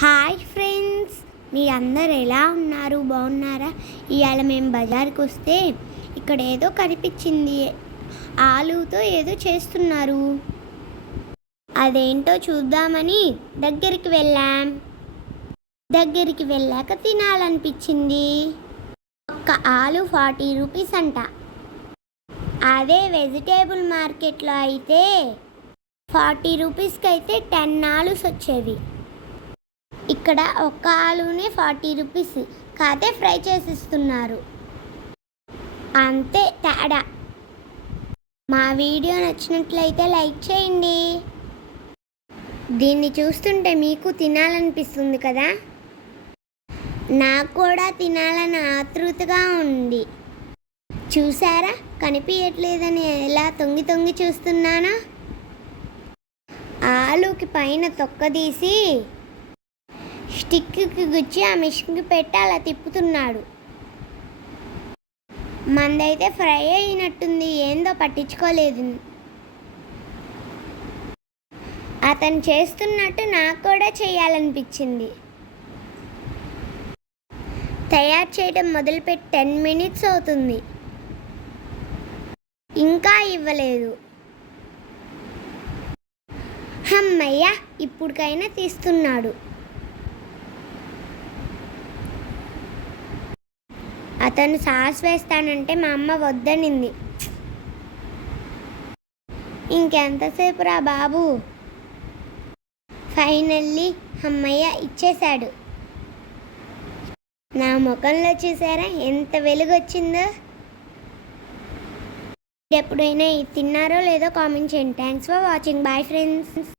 Hi friends మీరందరు ఎలా ఉన్నారు? బాగున్నారా? ఇవాళ మేము బజార్కి వస్తే ఇక్కడ ఏదో కనిపించింది. ఆలుతో ఏదో చేస్తున్నారు. అదేంటో చూద్దామని దగ్గరికి వెళ్ళాం. దగ్గరికి వెళ్ళాక తినాలనిపించింది. ఒక్క ఆలు ఫార్టీ రూపీస్ అంట. అదే వెజిటేబుల్ మార్కెట్లో అయితే ఫార్టీ రూపీస్కి అయితే టెన్ ఆలుస్ వచ్చేవి ఇక్కడ ఒక్క ఆలునే ఫార్టీ రూపీస్ కాతే ఫ్రై చేసిస్తున్నారు. అంతే తేడా. మా వీడియో నచ్చినట్లయితే లైక్ చేయండి. దీన్ని చూస్తుంటే మీకు తినాలనిపిస్తుంది కదా? నాకు కూడా తినాలని ఆతృతగా ఉంది. చూసారా? కనిపించట్లేదని ఎలా తొంగి తొంగి చూస్తున్నానా? ఆలుకి పైన తొక్కదీసి స్టిక్కి గుచ్చి ఆ మిషన్కి పెట్టి అలా తిప్పుతున్నాడు. మందైతే ఫ్రై అయినట్టుంది ఏందో పట్టించుకోలేదు. అతను చేస్తున్నట్టు నాకు కూడా చేయాలనిపించింది. తయారు చేయడం మొదలుపెట్టి టెన్ మినిట్స్ అవుతుంది. ఇంకా ఇవ్వలేదు. హమ్మయ్య ఇప్పుడికైనా తీస్తున్నాడు. అతను సాస్ వేస్తానంటే మా అమ్మ వద్దనింది. ఇంకెంతసేపు రా బాబు? ఫైనల్లీ అమ్మయ్య ఇచ్చేశాడు. నా ముఖంలో చూసారా ఎంత వెలుగు వచ్చిందో ఎప్పుడైనా ఇది తిన్నారో లేదో కామెంట్ చేయండి. Thanks for watching bye friends